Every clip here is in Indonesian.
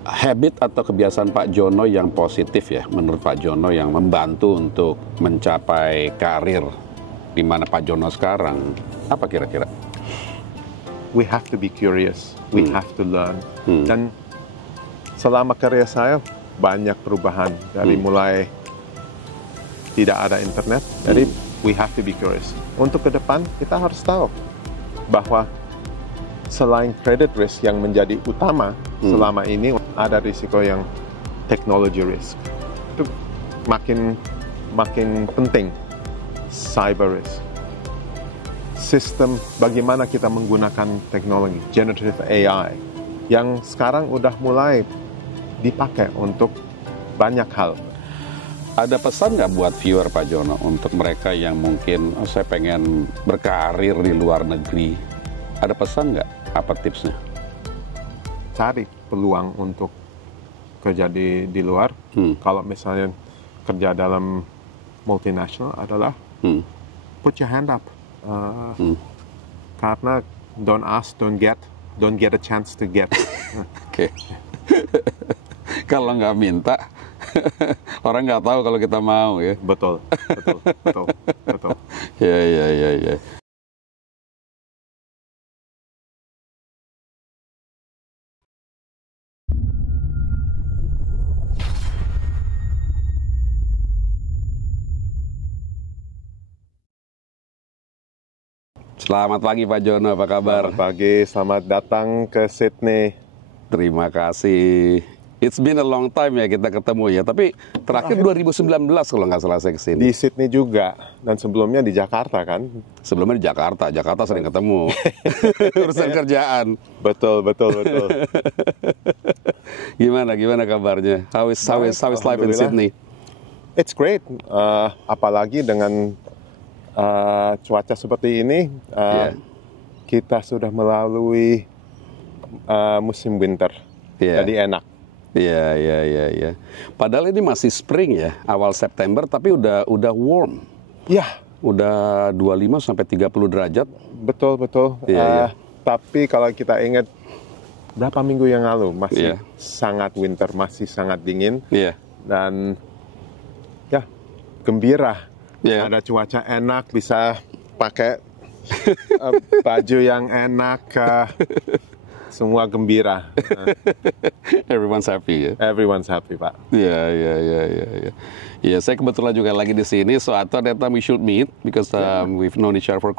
habit atau kebiasaan Pak Jono yang positif ya, menurut Pak Jono yang membantu untuk mencapai karir di mana Pak Jono sekarang, apa kira-kira? We have to be curious, we have to learn. Dan selama karya saya banyak perubahan dari mulai tidak ada internet, jadi we have to be curious. Untuk ke depan kita harus tahu bahwa selain credit risk yang menjadi utama selama ini, ada risiko yang technology risk. Itu makin penting. Cyber risk. Sistem bagaimana kita menggunakan teknologi, generative AI, yang sekarang udah mulai dipakai untuk banyak hal. Ada pesan nggak buat viewer Pak Jono untuk mereka yang mungkin saya pengen berkarir di luar negeri? Ada pesan nggak? Apa tipsnya? Cari peluang untuk kerja di luar. Kalau misalnya kerja dalam multinational adalah put your hand up. Karena don't ask, don't get a chance to get. Oke. Kalau nggak minta, orang nggak tahu kalau kita mau ya. Betul. Ya. Selamat pagi Pak Jono, apa kabar? Selamat pagi, selamat datang ke Sydney. Terima kasih. It's been a long time ya kita ketemu ya, tapi terakhir 2019 kalau nggak salah saya kesini. Di Sydney juga, dan sebelumnya di Jakarta kan? Sebelumnya di Jakarta sering ketemu. Urusan kerjaan. Betul. Gimana kabarnya? How is life in Sydney? It's great, apalagi dengan cuaca seperti ini, kita sudah melalui musim winter, jadi enak. Iya. Padahal ini masih spring ya, awal September, tapi udah warm. Ya. Udah 25 sampai 30 derajat. Betul. Tapi kalau kita ingat berapa minggu yang lalu masih sangat winter, masih sangat dingin. Dan ya gembira. Ada cuaca enak, bisa pakai baju yang enak, semua gembira. Everyone's happy ya? Everyone's happy, Pak. Iya. Ya, saya kebetulan juga lagi di sini, so I thought that we should meet, because we've known each other for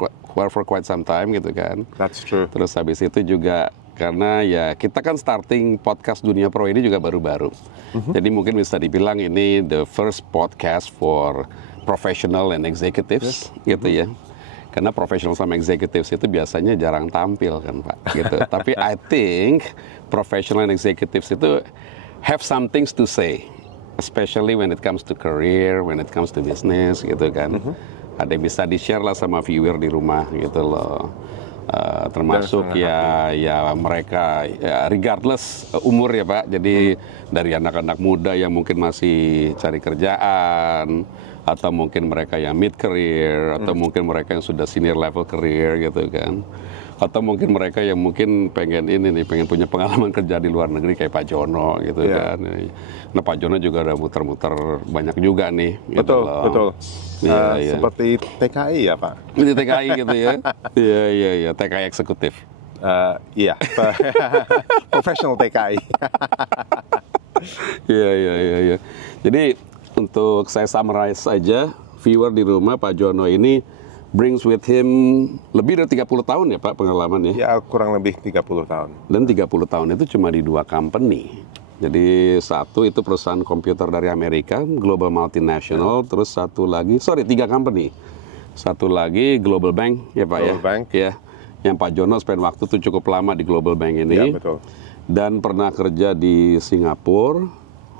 quite some time gitu kan. That's true. Terus habis itu juga, karena ya kita kan starting podcast Dunia Pro ini juga baru-baru. Jadi mungkin bisa dibilang ini the first podcast for professional and executives gitu ya. Karena professional sama executives itu biasanya jarang tampil kan Pak gitu. Tapi I think professional and executives itu have some things to say, especially when it comes to career, when it comes to business gitu kan. Ada yang bisa di-share lah sama viewer di rumah gitu loh. Termasuk ya mereka ya, regardless umur ya Pak. Jadi dari anak-anak muda yang mungkin masih cari kerjaan, atau mungkin mereka yang mid career, atau mungkin mereka yang sudah senior level career gitu kan, atau mungkin mereka yang mungkin pengen punya pengalaman kerja di luar negeri kayak Pak Jono gitu kan. Nah Pak Jono juga udah muter-muter banyak juga nih. Betul. Seperti TKI ya Pak. Ini TKI gitu ya. Iya TKI eksekutif. Iya. Professional TKI. Iya. Jadi untuk saya summarize saja, viewer di rumah, Pak Jono ini brings with him lebih dari 30 tahun ya Pak pengalaman ya? Ya kurang lebih 30 tahun. Dan 30 tahun itu cuma di 2 company. Jadi satu itu perusahaan komputer dari Amerika, global multinational, terus 3 company. Satu lagi Global Bank ya Pak Global Bank. Ya. Yang Pak Jono spend waktu tuh cukup lama di Global Bank ini. Ya betul. Dan pernah kerja di Singapura,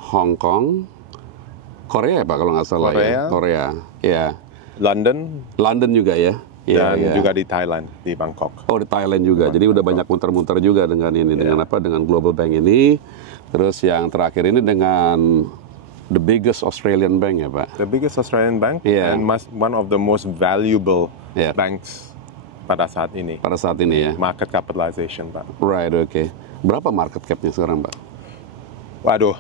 Hong Kong, Korea ya Pak kalau nggak salah Korea. Ya. London juga ya. Dan juga di Thailand, di Bangkok. Oh di Thailand juga. Jadi udah banyak muter-muter juga dengan ini, dengan Global Bank ini. Terus yang terakhir ini dengan the biggest Australian bank ya Pak. The biggest Australian bank and one of the most valuable banks pada saat ini. Pada saat ini ya. Market capitalization Pak. Right, okay. Berapa market cap-nya sekarang Pak? Waduh,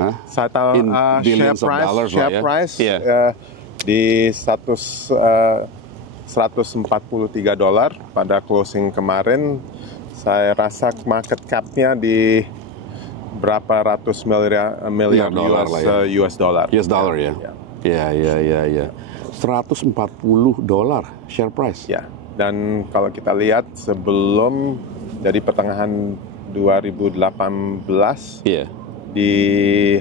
Hah? saya tahu In billions of dollars lah ya. price Iya. di $143 pada closing kemarin. Saya rasa market cap-nya di berapa ratus miliar dolar lah ya. US dollar. US dollar ya. Ya. $140 share price. Ya. Dan kalau kita lihat sebelum dari pertengahan 2018 Iya. di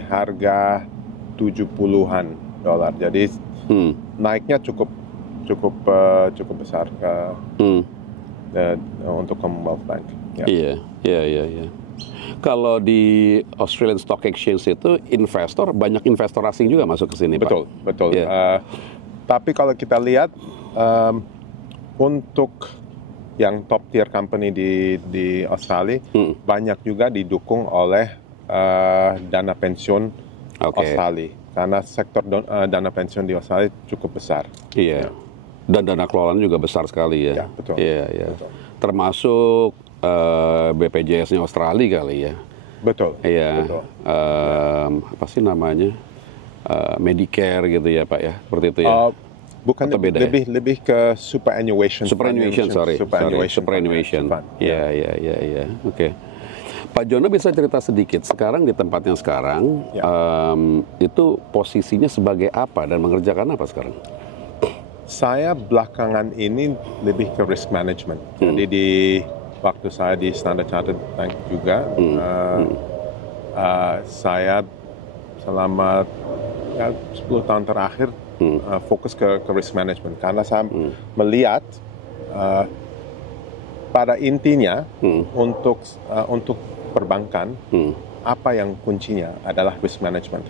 harga 70-an dolar. Jadi naiknya cukup besar untuk Commonwealth Bank. Ya. Iya. Kalau di Australian Stock Exchange itu banyak investor asing juga masuk ke sini, Betul. Pak. Yeah. Tapi kalau kita lihat untuk yang top tier company di Australia banyak juga didukung oleh dana pensiun Australia, karena sektor dana pensiun di Australia cukup besar. Iya. Dan dana kelolaan juga besar sekali ya. Ya, betul. Iya. Betul. Termasuk BPJS-nya Australia kali ya. Betul. Iya. Betul. Apa sih namanya? Medicare gitu ya, Pak ya. Seperti itu ya. Bukan, lebih ke superannuation. Superannuation. Iya. Oke. Pak Jono bisa cerita sedikit sekarang di tempat yang sekarang itu posisinya sebagai apa dan mengerjakan apa sekarang? Saya belakangan ini lebih ke risk management. Jadi di waktu saya di Standard Chartered Bank juga, saya selama 10 tahun terakhir fokus ke risk management, karena saya melihat pada intinya untuk perbankan apa yang kuncinya adalah risk management.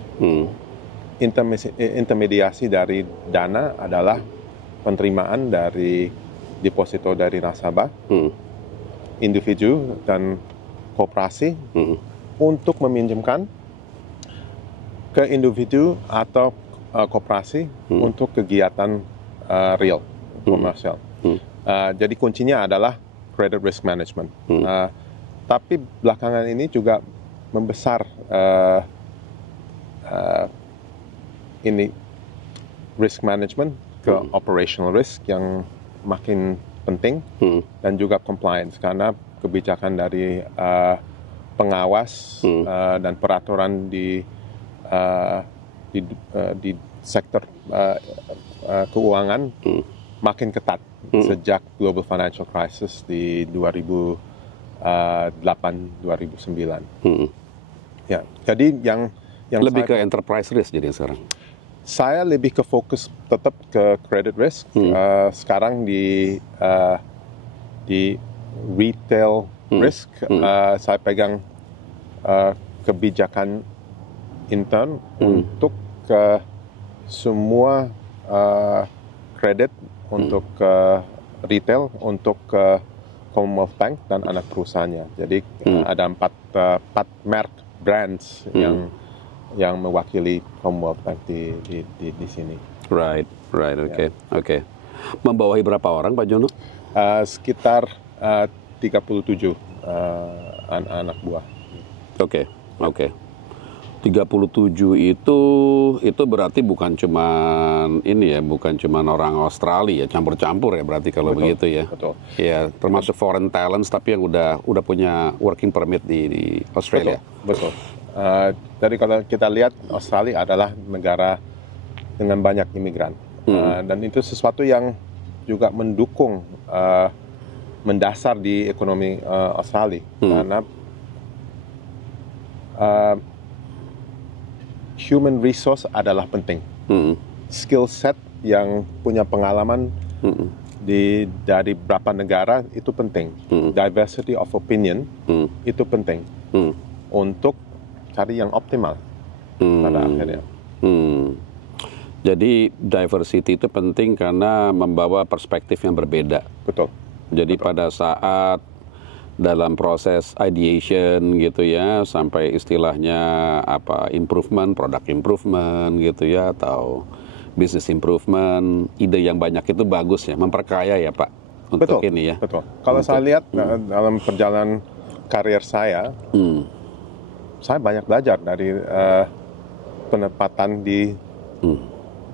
Intermediasi dari dana adalah penerimaan dari deposito dari nasabah, individu dan koperasi untuk meminjamkan ke individu atau koperasi untuk kegiatan real, komersial. Jadi kuncinya adalah credit risk management. Tapi belakangan ini juga membesar ini risk management ke operational risk yang makin penting, dan juga compliance, karena kebijakan dari pengawas dan peraturan di sektor keuangan makin ketat sejak global financial crisis di 2008-2009. Ya, jadi yang lebih ke enterprise risk jadi sekarang. Saya lebih ke fokus tetap ke credit risk. Sekarang di retail risk, saya pegang kebijakan intern untuk ke semua kredit untuk retail, untuk Commonwealth Bank dan anak perusahaannya. Jadi ada empat merek brands yang mewakili Commonwealth Bank di sini. Right, oke. Membawahi berapa orang, Pak Jono? Sekitar 37 anak buah. Oke. 37 itu berarti bukan cuman orang Australia ya, campur-campur ya berarti kalau begitu ya. Betul. Ya, termasuk foreign talents tapi yang udah punya working permit di Australia. Betul. Jadi kalau kita lihat Australia adalah negara dengan banyak imigran, dan itu sesuatu yang juga mendukung mendasar di ekonomi Australia, karena human resource adalah penting. Skill set yang punya pengalaman dari berapa negara itu penting. Diversity of opinion itu penting untuk cari yang optimal pada akhirnya. Jadi diversity itu penting karena membawa perspektif yang berbeda. Betul. Jadi pada saat dalam proses ideation gitu ya, sampai istilahnya product improvement gitu ya, atau business improvement, ide yang banyak itu bagus ya, memperkaya ya Pak untuk ini ya. Betul. Kalau saya lihat dalam perjalanan karir saya, saya banyak belajar dari penempatan di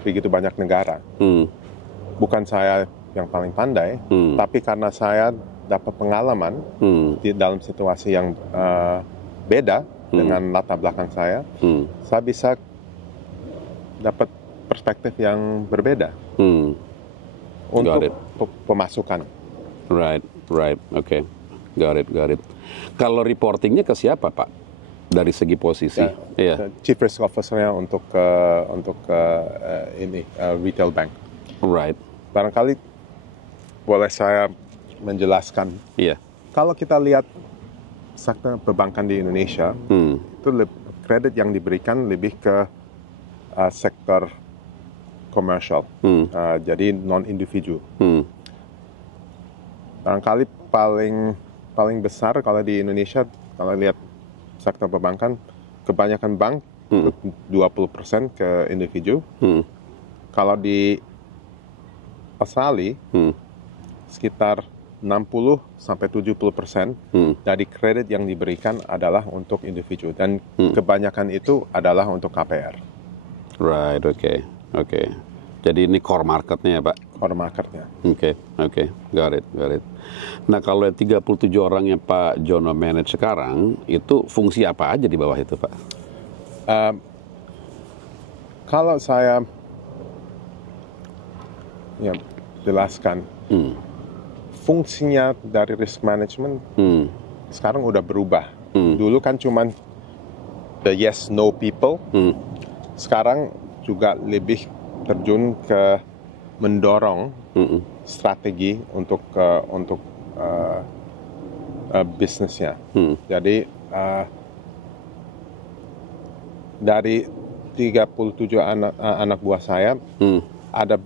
begitu banyak negara. Bukan saya yang paling pandai, tapi karena saya dapat pengalaman di dalam situasi yang beda dengan latar belakang saya bisa dapat perspektif yang berbeda untuk pemasukan. Right, okay, got it. Kalau reportingnya ke siapa, Pak? Dari segi posisi? Chief Risk Officer-nya untuk retail bank. Right. Barangkali boleh saya menjelaskan. Kalau kita lihat sektor perbankan di Indonesia, itu kredit yang diberikan lebih ke sektor komersial, jadi non-individu. Barangkali paling besar kalau di Indonesia, kalau lihat sektor perbankan, kebanyakan bank 20% ke individu. Kalau di Australia, sekitar 60-70% dari kredit yang diberikan adalah untuk individu, dan kebanyakan itu adalah untuk KPR. Right, okay. Jadi ini core marketnya ya, Pak? Core marketnya. Oke, got it. Nah, kalau 37 orang yang Pak Jono manage sekarang, itu fungsi apa aja di bawah itu, Pak? Kalau saya jelaskan, fungsinya dari risk management sekarang udah berubah. Dulu kan cuman the yes no people. Sekarang juga lebih terjun ke mendorong strategi untuk bisnisnya. Jadi dari 37 anak buah saya, ada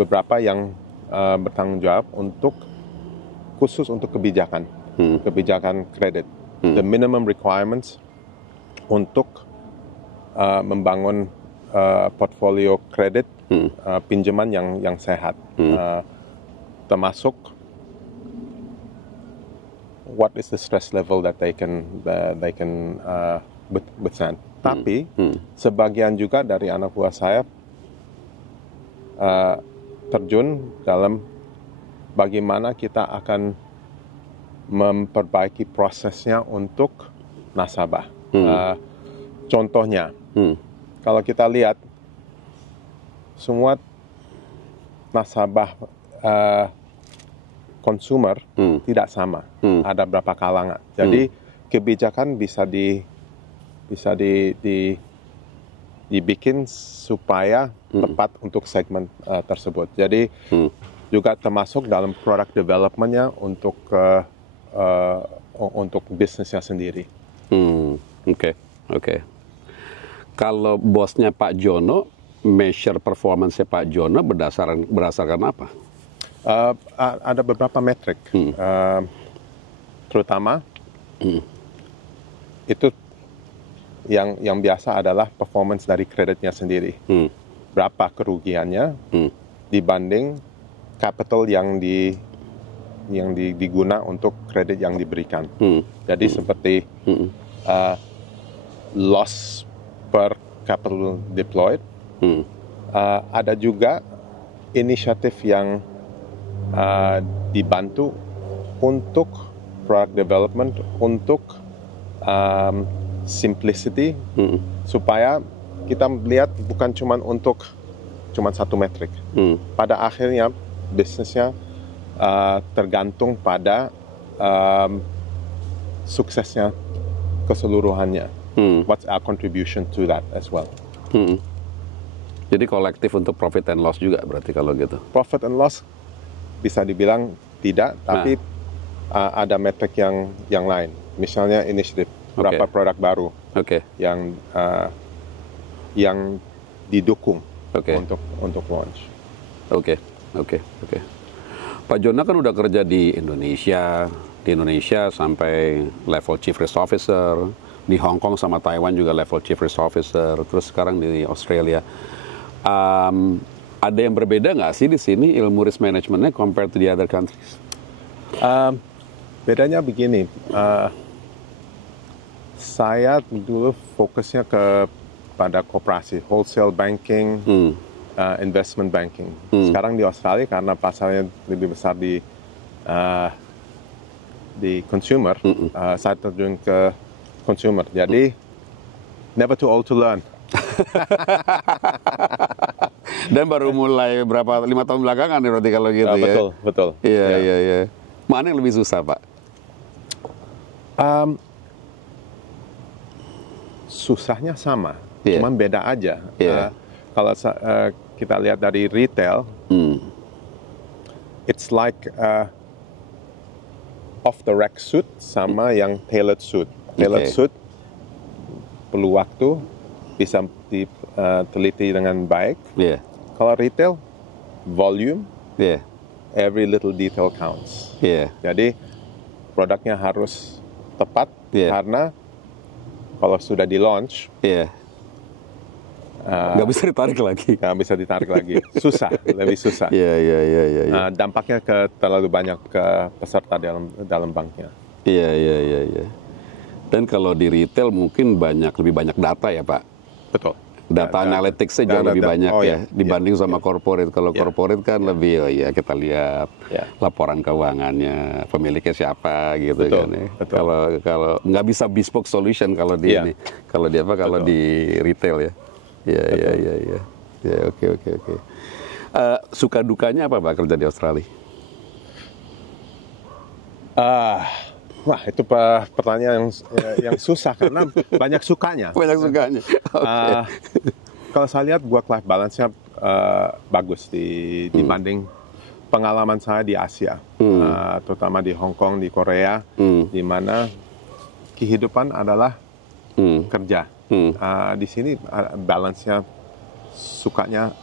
beberapa yang bertanggung jawab khusus untuk kebijakan kredit, the minimum requirements untuk membangun portfolio kredit pinjaman yang sehat, termasuk what is the stress level that they can withstand. Tapi sebagian juga dari anak buah saya terjun dalam bagaimana kita akan memperbaiki prosesnya untuk nasabah. Contohnya, kalau kita lihat semua nasabah konsumer tidak sama, ada berapa kalangan. Jadi kebijakan bisa dibikin supaya tepat untuk segmen tersebut. Jadi juga termasuk dalam product development-nya untuk bisnisnya sendiri. Oke. Kalau bosnya Pak Jono, measure performance Pak Jono berdasarkan apa? Ada beberapa metrik, terutama itu yang biasa adalah performance dari kreditnya sendiri. Berapa kerugiannya dibanding capital yang diguna untuk kredit yang diberikan. Jadi seperti loss per capital deployed. Ada juga inisiatif yang dibantu untuk product development, untuk simplicity, supaya kita lihat bukan cuma satu metrik. Pada akhirnya bisnisnya tergantung pada suksesnya keseluruhannya. What's our contribution to that as well? Jadi kolektif untuk profit and loss juga berarti kalau gitu? Profit and loss bisa dibilang tidak, tapi ada metrik yang lain. Misalnya inisiatif, berapa produk baru yang didukung untuk launch. Oke. Pak Jono kan udah kerja di Indonesia sampai level Chief Risk Officer, di Hong Kong sama Taiwan juga level Chief Risk Officer, terus sekarang di Australia. Ada yang berbeda nggak sih di sini ilmu risk managementnya compared to the other countries? Bedanya begini, Saya dulu fokusnya pada koperasi, wholesale banking, investment banking. Sekarang di Australia karena pasarnya lebih besar di consumer, saya terjun ke consumer. Jadi never too old to learn. Dan baru mulai 5 tahun belakangan nih berarti kalau gitu ya. Betul. Iya. Mana yang lebih susah, Pak? Susahnya sama, Yeah. cuman beda aja. Yeah. Kalau kita lihat dari retail, it's like off the rack suit sama yang tailored suit. Tailored suit perlu waktu, bisa diteliti dengan baik. Iya. Kalau retail, volume, Iya. every little detail counts. Iya. Jadi produknya harus tepat Yeah. karena kalau sudah di launch, Iya. Nggak bisa ditarik lagi. nggak bisa ditarik lagi. Susah, lebih susah. Iya. Dampaknya ke terlalu banyak ke peserta dalam banknya. Iya. Dan kalau di retail mungkin lebih banyak data ya, Pak. Betul. Data analytics-nya jauh lebih banyak dibanding sama iya. corporate. Kalau corporate kan lebih kita lihat laporan keuangannya, pemiliknya siapa gitu. Betul, kan ya. betul. Kalau nggak bisa bespoke solution kalau di ini. Kalau di di retail ya. Iya. Ya, oke. Suka dukanya apa, Pak, kerja di Australia? Wah, itu pertanyaan yang susah karena banyak sukanya. Banyak sukanya. Kalau saya lihat work-life balance-nya bagus dibanding pengalaman saya di Asia, terutama di Hong Kong, di Korea, di mana kehidupan adalah kerja. Di sini balance-nya sukanya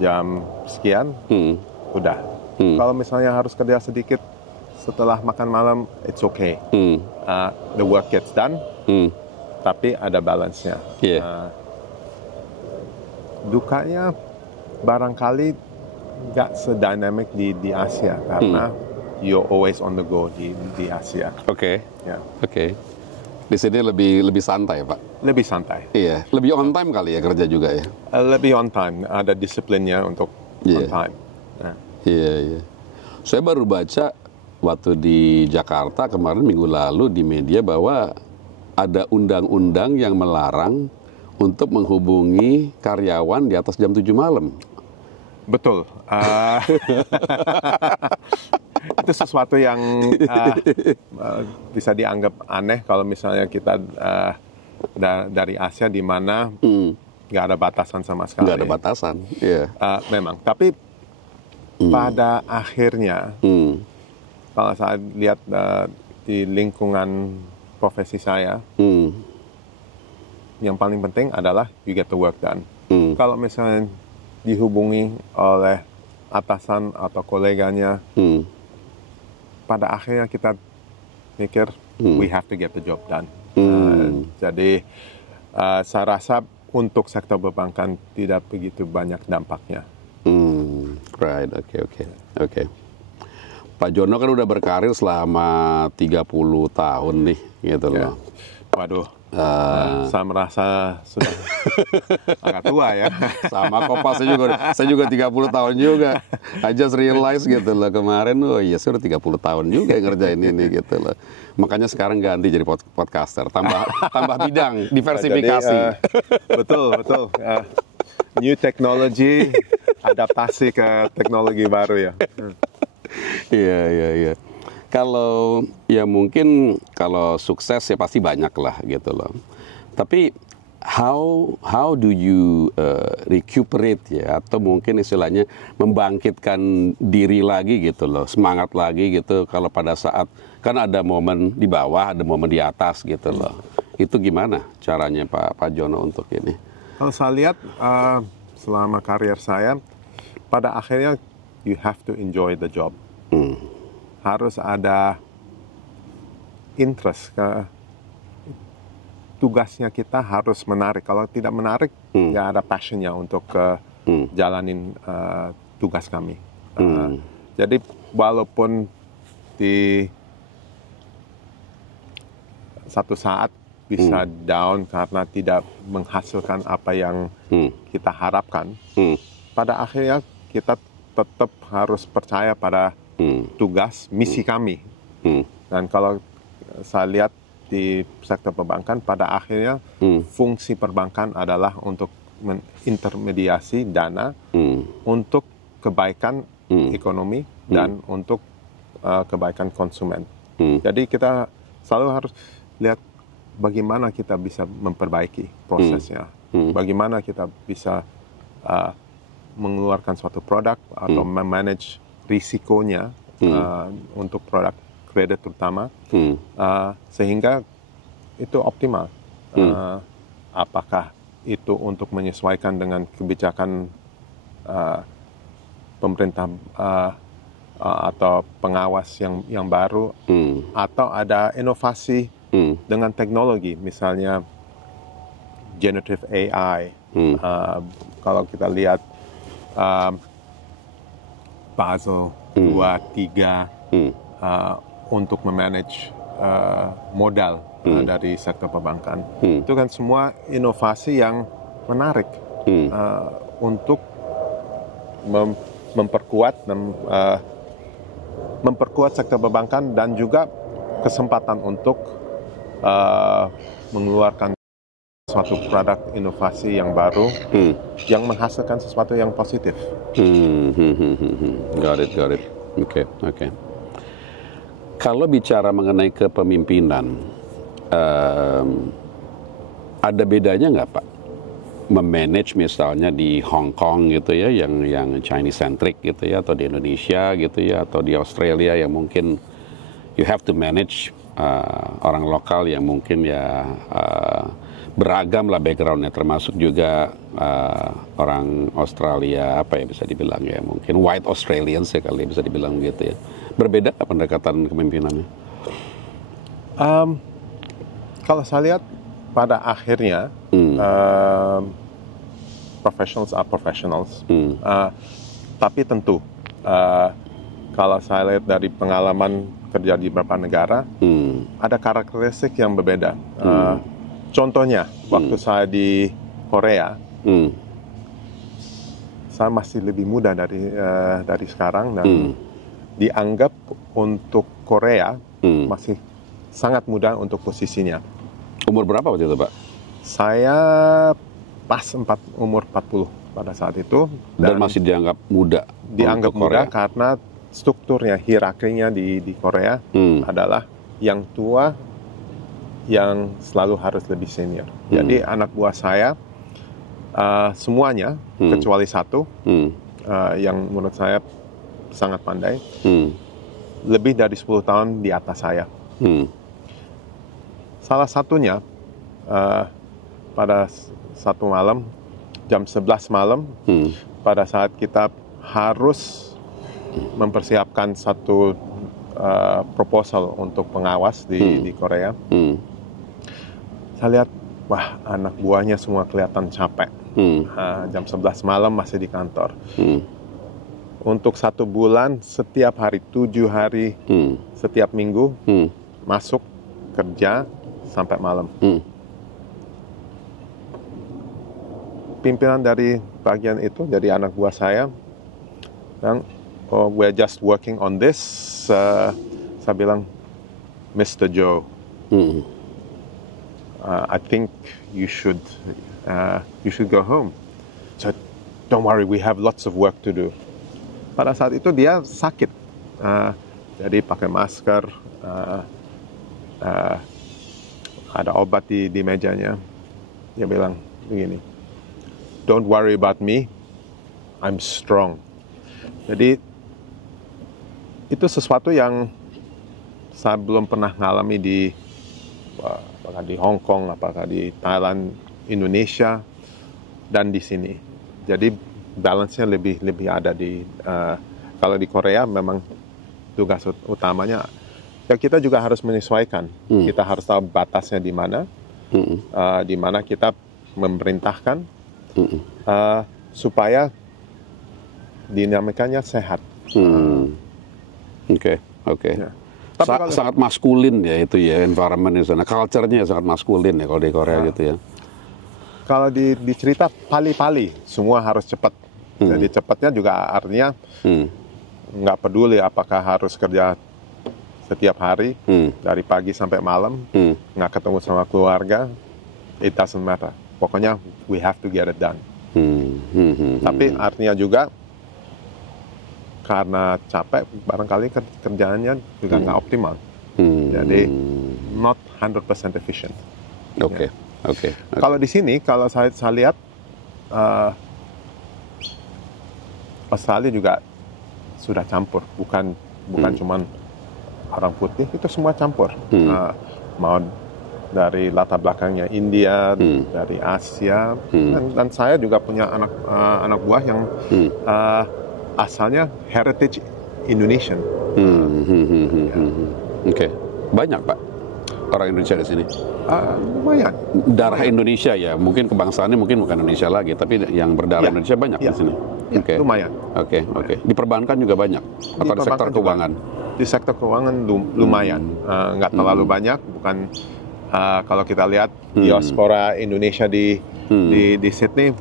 jam sekian, udah. Kalau misalnya harus kerja sedikit setelah makan malam, it's okay. The work gets done, tapi ada balance-nya. Dukanya barangkali nggak sedynamic di Asia karena you're always on the go di Asia. Oke. Ya. Oke. Di sini lebih santai, Pak. Lebih santai. Iya, lebih on time kali ya kerja juga ya. Lebih on time, ada disiplinnya untuk on time. Iya. Saya baru baca waktu di Jakarta kemarin minggu lalu di media bahwa ada undang-undang yang melarang untuk menghubungi karyawan di atas jam 7 malam. Betul. Itu sesuatu yang bisa dianggap aneh kalau misalnya kita dari Asia di mana nggak ada batasan sama sekali. Nggak ada batasan, iya. Memang. Tapi pada akhirnya, kalau saya lihat di lingkungan profesi saya, yang paling penting adalah you get the work done. Kalau misalnya dihubungi oleh atasan atau koleganya, pada akhirnya kita mikir we have to get the job done. Jadi saya rasa untuk sektor perbankan tidak begitu banyak dampaknya. Right, oke. Pak Jono kan udah berkarir selama 30 tahun nih, gitu loh. Waduh, saya merasa sudah agak tua ya. Sama kok Pak, saya juga 30 tahun juga. I just realize gitu loh kemarin, saya udah 30 tahun juga ngerjain ini gitu loh. Makanya sekarang ganti jadi podcaster, tambah bidang, diversifikasi. Jadi, betul. New technology, adaptasi ke teknologi baru ya. Iya. Kalau ya mungkin kalau sukses ya pasti banyak lah gitu loh. Tapi how do you recuperate ya, atau mungkin istilahnya membangkitkan diri lagi gitu loh, semangat lagi gitu kalau pada saat kan ada momen di bawah, ada momen di atas gitu loh. Itu gimana caranya Pak Jono untuk ini? Kalau saya lihat selama karir saya, pada akhirnya you have to enjoy the job. Harus ada interest, tugasnya kita harus menarik. Kalau tidak menarik, nggak ada passionnya untuk jalanin tugas kami. Jadi walaupun di satu saat bisa down karena tidak menghasilkan apa yang kita harapkan, pada akhirnya kita tetap harus percaya pada tugas, misi kami. Dan kalau saya lihat di sektor perbankan, pada akhirnya fungsi perbankan adalah untuk mengintermediasi dana untuk kebaikan ekonomi dan untuk kebaikan konsumen. Jadi kita selalu harus lihat bagaimana kita bisa memperbaiki prosesnya, bagaimana kita bisa mengeluarkan suatu produk atau memanage risikonya untuk produk kredit terutama, sehingga itu optimal. Apakah itu untuk menyesuaikan dengan kebijakan pemerintah atau pengawas yang baru, atau ada inovasi dengan teknologi, misalnya generative AI. Kalau kita lihat Basel 2, 3 untuk memanage modal dari sektor perbankan. Itu kan semua inovasi yang menarik untuk memperkuat sektor perbankan dan juga kesempatan untuk mengeluarkan suatu produk inovasi yang baru yang menghasilkan sesuatu yang positif. Got it. Okay. Kalau bicara mengenai kepemimpinan, ada bedanya nggak Pak? Memanage misalnya di Hong Kong gitu ya, yang Chinese centric gitu ya, atau di Indonesia gitu ya, atau di Australia yang mungkin you have to manage orang lokal yang mungkin ya beragam lah backgroundnya, termasuk juga orang Australia, apa ya bisa dibilang ya, mungkin white Australians ya kali bisa dibilang gitu ya. Berbeda pendekatan kepemimpinannya? Kalau saya lihat pada akhirnya professionals are professionals. Tapi tentu kalau saya lihat dari pengalaman kerja di beberapa negara, ada karakteristik yang berbeda. Contohnya, waktu saya di Korea, saya masih lebih muda dari sekarang, dan dianggap untuk Korea masih sangat muda untuk posisinya. Umur berapa waktu itu Pak? Saya pas umur 40 pada saat itu. Dan masih dianggap muda? Dianggap muda karena strukturnya, hierarkinya di Korea adalah yang tua yang selalu harus lebih senior. Jadi anak buah saya semuanya kecuali satu yang menurut saya sangat pandai, lebih dari 10 tahun di atas saya. Salah satunya pada satu malam, jam 11 malam, pada saat kita harus mempersiapkan satu proposal untuk pengawas di Korea, saya lihat, wah, anak buahnya semua kelihatan capek. Jam 11 malam masih di kantor. Untuk 1 bulan, setiap hari, 7 hari, setiap minggu, masuk kerja sampai malam. Pimpinan dari bagian itu, dari anak buah saya, bilang, oh, we're just working on this. Saya bilang, Mr. Joe, I think you should go home. So, don't worry, we have lots of work to do. Pada saat itu dia sakit, jadi pakai masker, ada obat di mejanya. Dia bilang begini, don't worry about me, I'm strong. Jadi itu sesuatu yang saya belum pernah ngalami apakah di Hong Kong, apakah di Thailand, Indonesia, dan di sini. Jadi balance-nya lebih ada kalau di Korea memang tugas utamanya ya kita juga harus menyesuaikan. Kita harus tahu batasnya di mana, di mana kita memerintahkan supaya dinamikanya sehat. Oke. Ya. Sangat maskulin ya itu ya, environment di sana, culture-nya sangat maskulin ya kalau di Korea gitu ya. Kalau di cerita pali-pali, semua harus cepat. Jadi cepatnya juga artinya nggak peduli apakah harus kerja setiap hari, dari pagi sampai malam, nggak ketemu sama keluarga, it doesn't matter. Pokoknya we have to get it done. Tapi artinya juga, karena capek, barangkali kerjaannya juga nggak optimal. Jadi, not 100% efficient. Oke. Kalau di sini, kalau saya lihat, Australia juga sudah campur. Bukan cuma orang putih, itu semua campur. Mau dari latar belakangnya India, dari Asia, dan saya juga punya anak buah yang asalnya heritage Indonesian. Oke. Banyak Pak orang Indonesia di sini. Lumayan. Darah Indonesia ya, mungkin kebangsaannya mungkin bukan Indonesia lagi, tapi yang berdarah Indonesia banyak di sini. Lumayan. Oke. Di perbankan juga banyak. Atau di sektor keuangan? Di sektor keuangan lumayan. Nggak terlalu banyak. Bukan kalau kita lihat diaspora Indonesia di Sydney,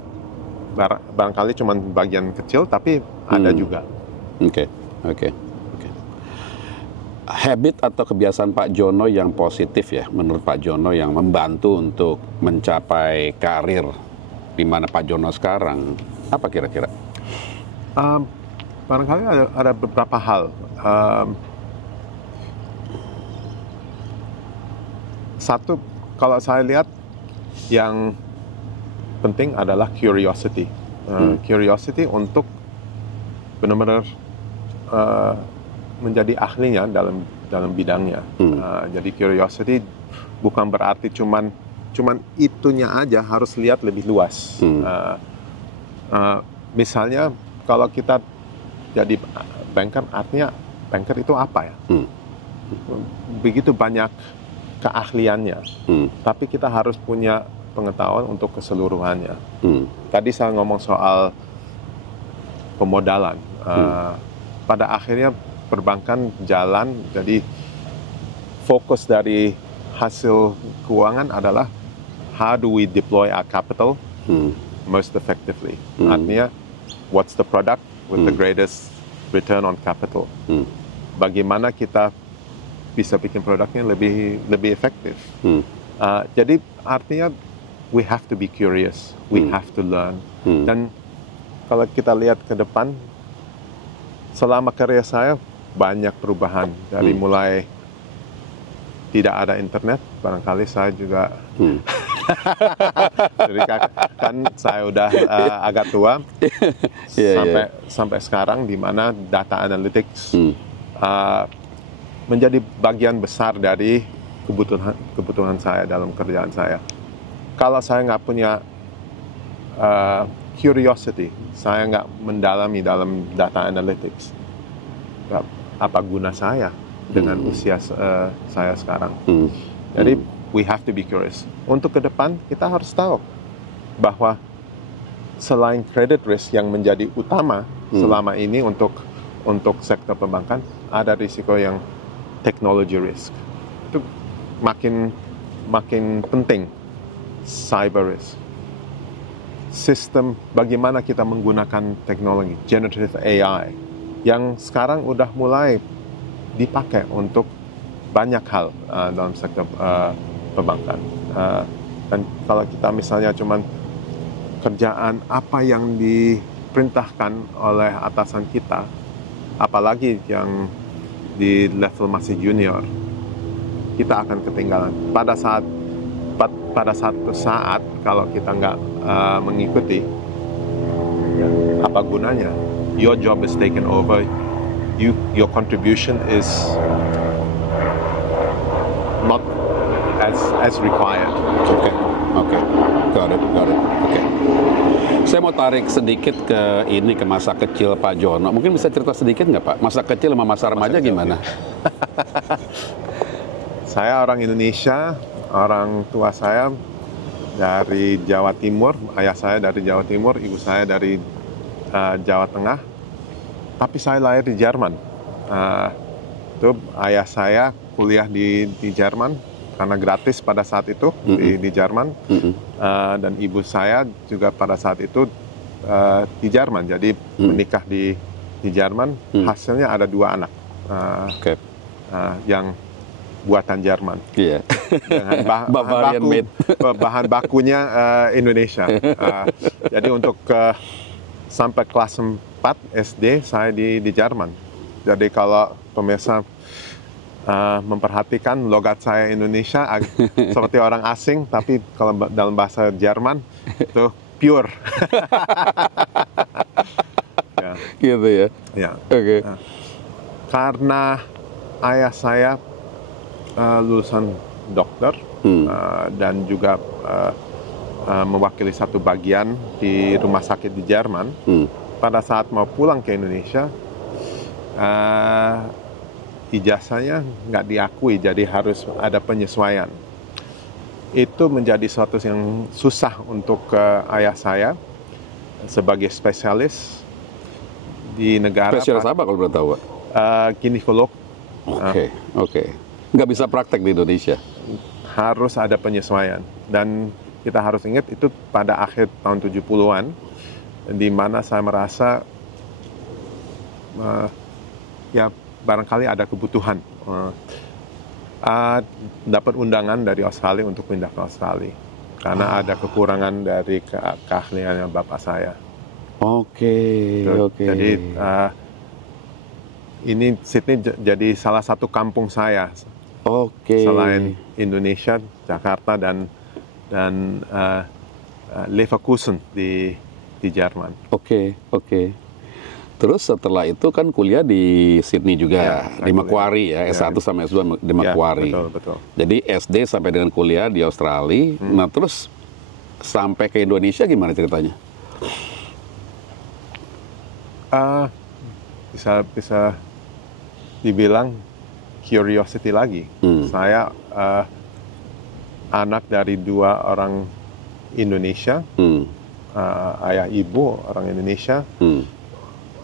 barangkali cuma bagian kecil, tapi ada juga. Oke. Habit atau kebiasaan Pak Jono yang positif ya, menurut Pak Jono yang membantu untuk mencapai karir di mana Pak Jono sekarang, apa kira-kira? Barangkali ada beberapa hal. Satu, kalau saya lihat yang penting adalah curiosity. Curiosity untuk benar-benar menjadi ahlinya dalam bidangnya. Jadi curiosity bukan berarti cuman itunya aja, harus lihat lebih luas. Misalnya kalau kita jadi banker, artinya banker itu apa ya? Begitu banyak keahliannya, tapi kita harus punya pengetahuan untuk keseluruhannya. Tadi saya ngomong soal pemodalan. Pada akhirnya perbankan jalan, jadi fokus dari hasil keuangan adalah how do we deploy our capital most effectively. Artinya, what's the product with the greatest return on capital? Bagaimana kita bisa bikin produknya lebih efektif. Jadi artinya we have to be curious, we have to learn. Dan kalau kita lihat ke depan, selama karya saya banyak perubahan, dari mulai tidak ada internet, barangkali saya juga jadi kan saya udah agak tua, sampai sekarang di mana data analytics menjadi bagian besar dari kebutuhan saya dalam kerjaan saya. Kalau saya nggak punya curiosity, saya nggak mendalami dalam data analytics, apa guna saya dengan usia saya sekarang. Jadi we have to be curious. Untuk ke depan kita harus tahu bahwa selain credit risk yang menjadi utama selama ini untuk sektor perbankan, ada risiko yang technology risk. Itu makin penting. Cyber risk. Sistem bagaimana kita menggunakan teknologi generative AI yang sekarang udah mulai dipakai untuk banyak hal dalam sektor perbankan. Dan kalau kita misalnya cuman kerjaan apa yang diperintahkan oleh atasan kita, apalagi yang di level masih junior, kita akan ketinggalan. Pada satu saat kalau kita nggak mengikuti, ya, apa gunanya? Your job is taken over. Your contribution is not as required. Oke. Got it. Oke. Saya mau tarik sedikit ke masa kecil Pak Jono. Mungkin bisa cerita sedikit nggak Pak? Masa kecil sama masa remaja gimana? Saya orang Indonesia, orang tua saya dari Jawa Timur, ayah saya dari Jawa Timur, ibu saya dari Jawa Tengah. Tapi saya lahir di Jerman. Itu ayah saya kuliah di Jerman karena gratis pada saat itu di Jerman. Dan ibu saya juga pada saat itu di Jerman. Jadi menikah di Jerman. Hasilnya ada 2 anak yang buatan Jerman. Iya. Dengan bahan bakunya Indonesia. Jadi untuk sampai kelas 4 SD saya di Jerman. Jadi kalau pemirsa memperhatikan logat saya Indonesia seperti orang asing, tapi kalau dalam bahasa Jerman itu pure. Ya. Gitu ya. Ya. Oke. Karena ayah saya lulusan dokter dan juga mewakili satu bagian di rumah sakit di Jerman. Pada saat mau pulang ke Indonesia, ijazahnya nggak diakui, jadi harus ada penyesuaian. Itu menjadi suatu yang susah untuk ayah saya sebagai spesialis di negara. Spesialis apa kalau boleh tahu, Pak? Ginekolog. Oke. Nggak bisa praktek di Indonesia. Harus ada penyesuaian. Dan kita harus ingat itu pada akhir tahun 70-an, di mana saya merasa ya barangkali ada kebutuhan dapat undangan dari Australia untuk pindah ke Australia karena ada kekurangan dari keahliannya bapak saya. Oke. Jadi ini Sydney jadi salah satu kampung saya. Selain Indonesia, Jakarta dan Leverkusen di Jerman. Oke. Terus setelah itu kan kuliah di Sydney juga, di Macquarie ya, S1 sama S2 di Macquarie. Betul. Jadi SD sampai dengan kuliah di Australia. Nah terus sampai ke Indonesia gimana ceritanya? Bisa dibilang curiosity lagi. Saya anak dari 2 orang Indonesia, ayah ibu orang Indonesia.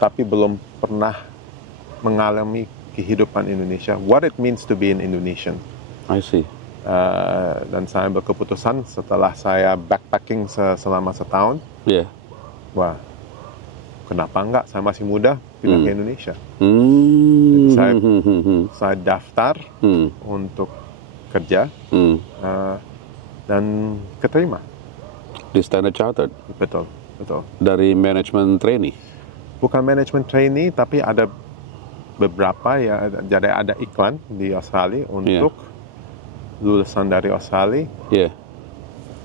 Tapi belum pernah mengalami kehidupan Indonesia. What it means to be an Indonesian. I see. Dan saya berkeputusan setelah saya backpacking selama setahun. Yeah. Wah, kenapa enggak? Saya masih muda, pindah ke Indonesia. Saya daftar untuk kerja dan keterima. Di Standard Chartered? Betul. Dari management trainee? Bukan management trainee, tapi ada beberapa ya. Jadi ada iklan di Australia untuk lulusan dari Australia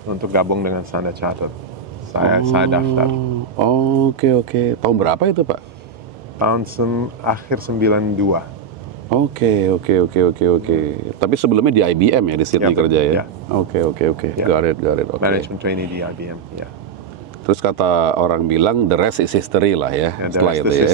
untuk gabung dengan Standard Chartered. Saya daftar. Oke. Tahun berapa itu, Pak? Tahun akhir 92. Oke. Tapi sebelumnya di IBM ya, di Sydney kerja ya? Oke. Got it. Okay. Management trainee di IBM, ya. Terus kata orang bilang the rest is history lah ya, setelah itu ya.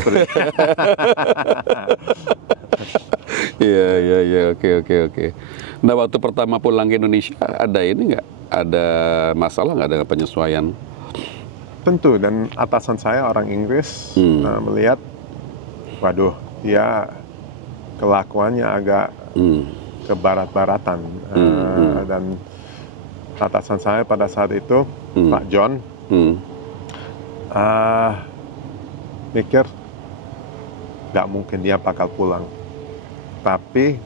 Iya, oke. Nah waktu pertama pulang ke Indonesia ada ini nggak? Ada masalah nggak dengan penyesuaian? Tentu, dan atasan saya orang Inggris melihat, waduh, dia kelakuannya agak ke barat-baratan. Dan atasan saya pada saat itu, Pak John, mikir nggak mungkin dia bakal pulang, tapi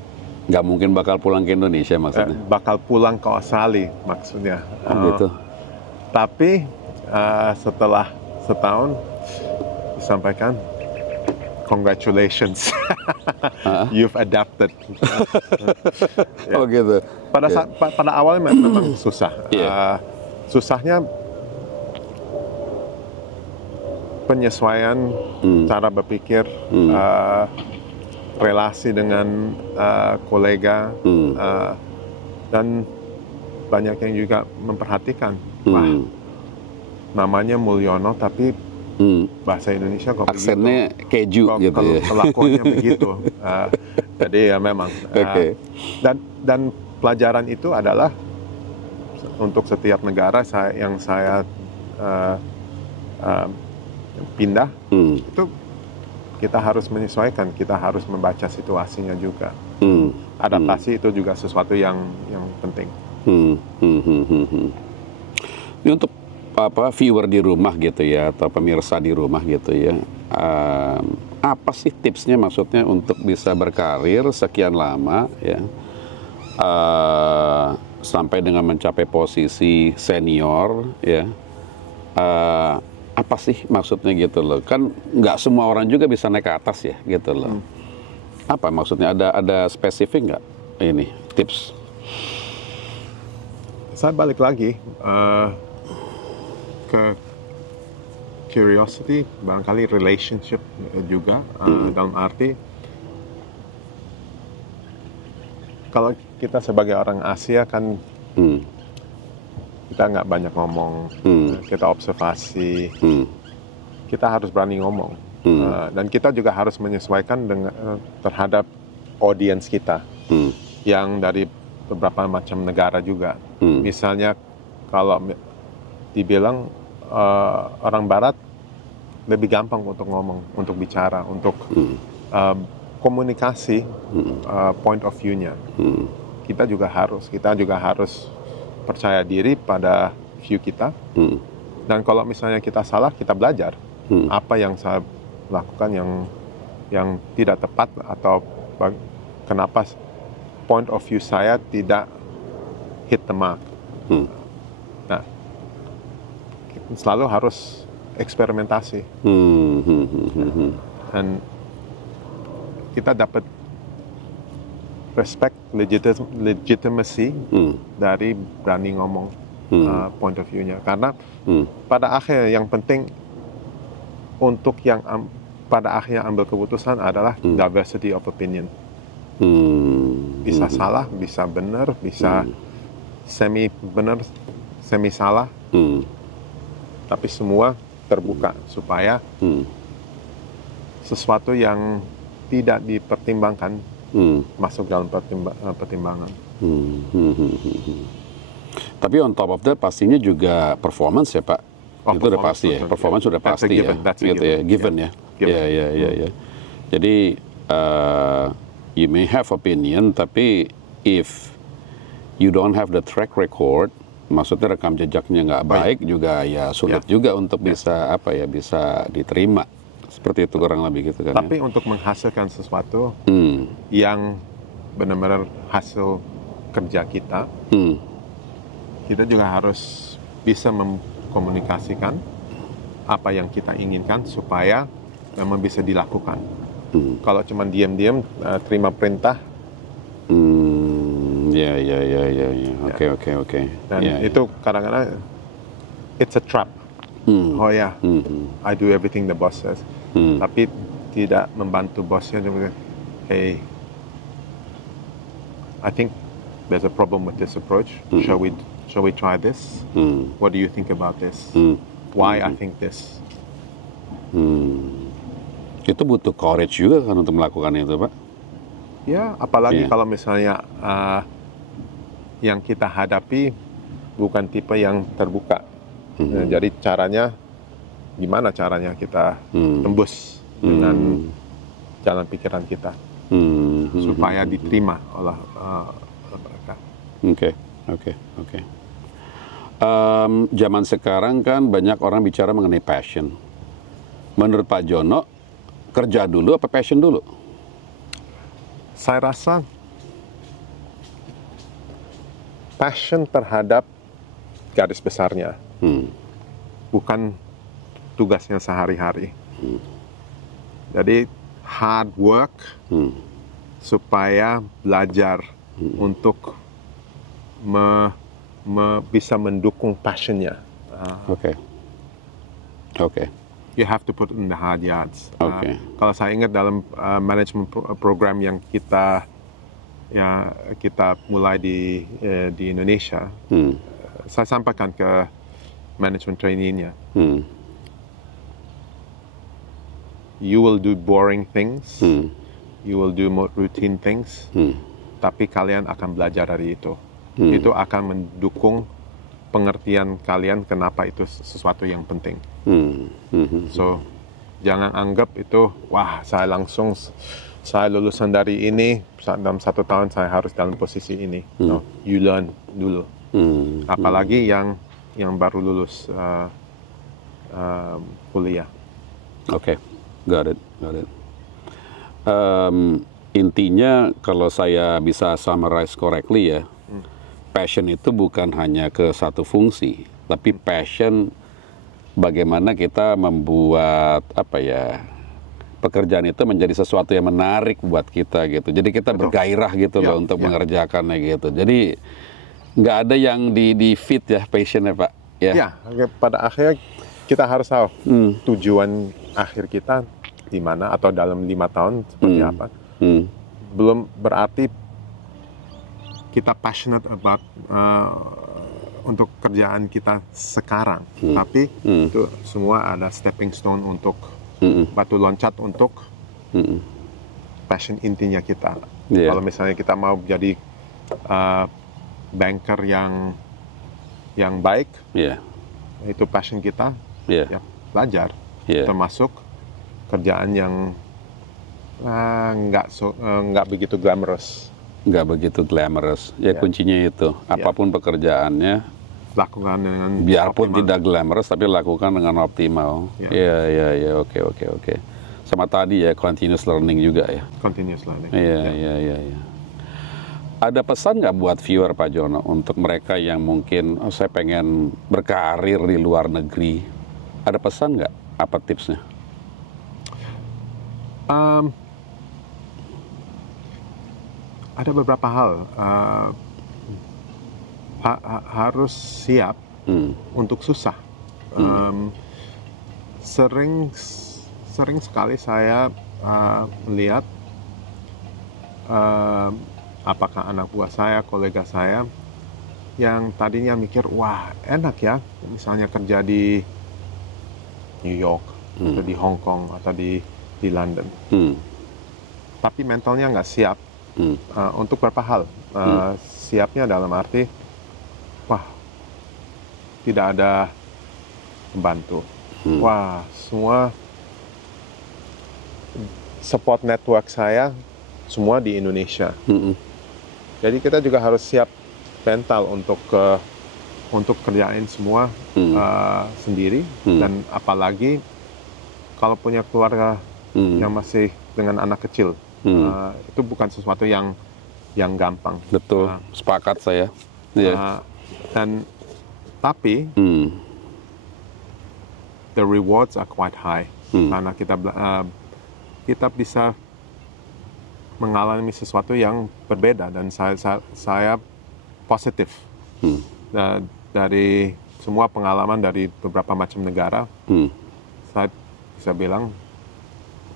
nggak mungkin bakal pulang ke Indonesia maksudnya? Bakal pulang ke Australia maksudnya. Gitu. Tapi setelah setahun disampaikan, congratulations, you've adapted. Gitu. Pada awalnya memang susah. Susahnya penyesuaian cara berpikir, relasi dengan kolega, dan banyak yang juga memperhatikan. Wah, namanya Mulyono tapi bahasa Indonesia kok aksennya begitu. Keju gitu ya. Kelakuannya begitu. Jadi ya memang. Dan pelajaran itu adalah untuk setiap negara yang saya pindah, itu kita harus menyesuaikan, kita harus membaca situasinya juga. Adaptasi itu juga sesuatu yang penting. Ini untuk viewer di rumah gitu ya, atau pemirsa di rumah gitu ya, apa sih tipsnya maksudnya untuk bisa berkarir sekian lama ya, sampai dengan mencapai posisi senior ya, apa sih maksudnya gitu loh? Kan nggak semua orang juga bisa naik ke atas ya gitu loh. Apa maksudnya? Ada spesifik nggak ini tips? Saya balik lagi ke curiosity, barangkali relationship juga, dalam arti kalau kita sebagai orang Asia kan kita nggak banyak ngomong, kita observasi, kita harus berani ngomong, dan kita juga harus menyesuaikan dengan terhadap audiens kita yang dari beberapa macam negara juga. Misalnya kalau dibilang orang Barat lebih gampang untuk ngomong, untuk bicara, untuk komunikasi point of view-nya. Kita juga harus percaya diri pada view kita, dan kalau misalnya kita salah, kita belajar apa yang saya lakukan yang tidak tepat, atau kenapa point of view saya tidak hit the mark. Nah, selalu harus eksperimentasi, dan kita dapat respect, legitimacy dari berani ngomong point of view-nya. Karena pada akhirnya yang penting untuk yang pada akhirnya ambil keputusan adalah diversity of opinion. Bisa salah, bisa benar, bisa semi benar, semi salah, tapi semua terbuka supaya sesuatu yang tidak dipertimbangkan masuk dalam pertimbangan. Tapi on top of that pastinya juga performance ya Pak. Itu udah pasti ya. Performance sudah pasti ya. Gitu ya. Given ya. Ya. Jadi you may have opinion, tapi if you don't have the track record, maksudnya rekam jejaknya nggak baik juga ya sulit juga untuk bisa bisa diterima. Seperti itu kurang lebih gitu kan. Tapi untuk menghasilkan sesuatu yang benar-benar hasil kerja kita, kita juga harus bisa mengkomunikasikan apa yang kita inginkan supaya memang bisa dilakukan. Kalau cuma diam-diam terima perintah, Oke. Dan itu kadang-kadang it's a trap. Oh ya, I do everything the boss says. Tapi tidak membantu bosnya. Hey, I think there's a problem with this approach. Shall we try this? What do you think about this? Why I think this? Itu butuh courage juga kan untuk melakukan itu, Pak? Ya, apalagi kalau misalnya yang kita hadapi bukan tipe yang terbuka. Jadi gimana caranya kita tembus dengan jalan pikiran kita supaya diterima oleh mereka. Oke. Zaman sekarang kan banyak orang bicara mengenai passion. Menurut Pak Jono, kerja dulu apa passion dulu? Saya rasa passion terhadap garis besarnya, bukan tugasnya sehari-hari. Jadi hard work supaya belajar untuk bisa mendukung passionnya. Oke. You have to put in the hard yards. Okay. Kalau saya ingat dalam management program yang kita mulai di Indonesia, saya sampaikan ke management trainee-nya. You will do boring things, you will do more routine things, tapi kalian akan belajar dari itu. Itu akan mendukung pengertian kalian kenapa itu sesuatu yang penting. So, Jangan anggap itu, wah saya lulusan dari ini, dalam 1 tahun saya harus dalam posisi ini. No, you learn dulu. Apalagi yang baru lulus kuliah. Oke, got it. Intinya kalau saya bisa summarize correctly ya, passion itu bukan hanya ke satu fungsi, tapi passion bagaimana kita membuat pekerjaan itu menjadi sesuatu yang menarik buat kita gitu. Jadi kita bergairah gitu loh untuk mengerjakannya gitu. Jadi nggak ada yang di fit ya passionnya Pak. Ya, pada akhirnya kita harus tahu tujuan akhir kita di mana atau dalam 5 tahun seperti apa. Belum berarti kita passionate about untuk kerjaan kita sekarang, tapi itu semua ada stepping stone untuk batu loncat untuk passion intinya kita. Kalau misalnya kita mau jadi banker yang baik, itu passion kita, ya belajar, termasuk kerjaan yang nggak begitu glamorous. Nggak begitu glamorous. Ya kuncinya itu, apapun pekerjaannya, lakukan dengan biarpun optimal. tidak glamorous tapi lakukan dengan optimal. Iya, oke. Sama tadi ya continuous learning juga ya. Continuous learning. Iya. Ada pesan nggak buat viewer Pak Jono untuk mereka yang mungkin saya pengen berkarir di luar negeri? Ada pesan nggak? Apa tipsnya? Ada beberapa hal. Harus siap untuk susah. Sering sekali saya melihat apakah anak buah saya, kolega saya yang tadinya mikir, wah enak ya, misalnya kerja di New York atau di Hong Kong atau di London, tapi mentalnya nggak siap untuk beberapa hal. Siapnya dalam arti tidak ada pembantu. Wah, semua support network saya semua di Indonesia. Jadi kita juga harus siap mental untuk kerjain semua sendiri, dan apalagi kalau punya keluarga yang masih dengan anak kecil, itu bukan sesuatu yang gampang. Betul, sepakat saya. Tapi the rewards are quite high, karena kita bisa mengalami sesuatu yang berbeda, dan saya positif dari semua pengalaman dari beberapa macam negara. Saya bisa bilang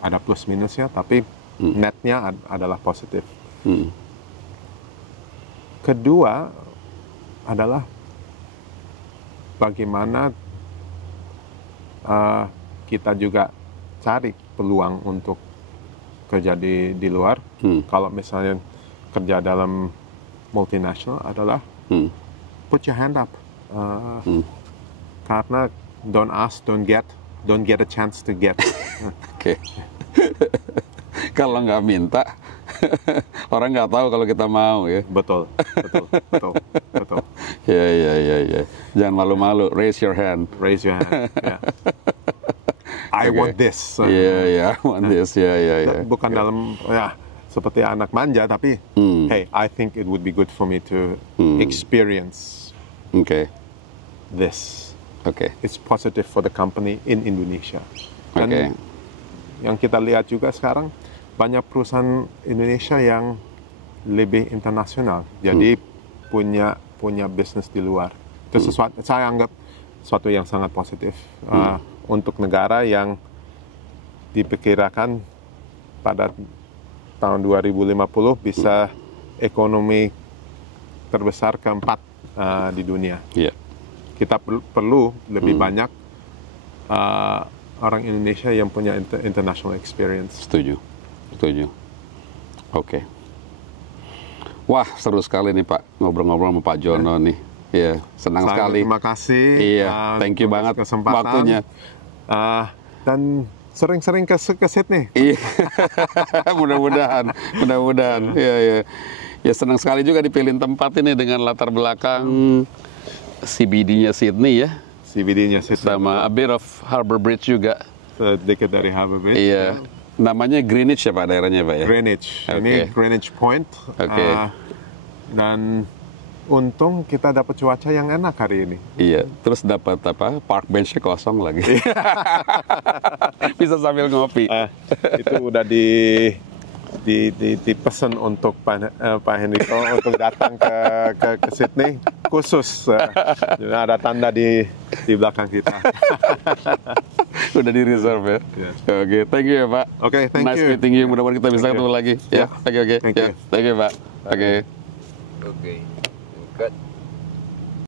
ada plus minusnya, tapi netnya adalah positif. Kedua adalah bagaimana kita juga cari peluang untuk kerja di luar. Kalau misalnya kerja dalam multinational adalah put your hand up, karena don't ask, don't get a chance to get. Oke. Kalau nggak minta, orang nggak tahu kalau kita mau ya. Betul. Ya. Jangan malu-malu. Raise your hand. Yeah. I want this. I want this. Ya. Bukan dalam seperti anak manja, tapi hey, I think it would be good for me to experience this. It's positive for the company in Indonesia. Dan yang kita lihat juga sekarang, banyak perusahaan Indonesia yang lebih internasional, jadi punya bisnis di luar. Itu sesuatu, saya anggap sesuatu yang sangat positif untuk negara yang diperkirakan pada tahun 2050 bisa ekonomi terbesar keempat di dunia. Kita perlu lebih banyak orang Indonesia yang punya international experience. Setuju. Oke. Wah, seru sekali nih Pak, ngobrol-ngobrol sama Pak Jono nih. Iya, senang sekali. Terima kasih. Iya, thank you banget kesempatan. waktunya. Dan sering-sering ke Sydney. Iya, mudah-mudahan. Ya. Ya senang sekali juga dipilih tempat ini dengan latar belakang CBD-nya Sydney ya. CBD-nya Sydney. Sama a bit of Harbour Bridge juga. Sedikit dari Harbour Bridge. Iya. Namanya Greenwich ya Pak daerahnya Pak ya? Greenwich. Oke. Ini Greenwich Point. Oke. Dan untung kita dapat cuaca yang enak hari ini. Iya. Terus dapat park bench-nya kosong lagi. Bisa sambil ngopi. Itu udah dipesan untuk Pak Henrico untuk datang ke Sydney khusus. Ada tanda di belakang kita. Udah di reserve ya. Yes. Oke, thank you ya Pak. Oke, thank nice you. meeting you. Mudah-mudahan kita bisa ketemu lagi. Ya, oke. Thank you. Thank you Pak. Oke. Okay. Cut.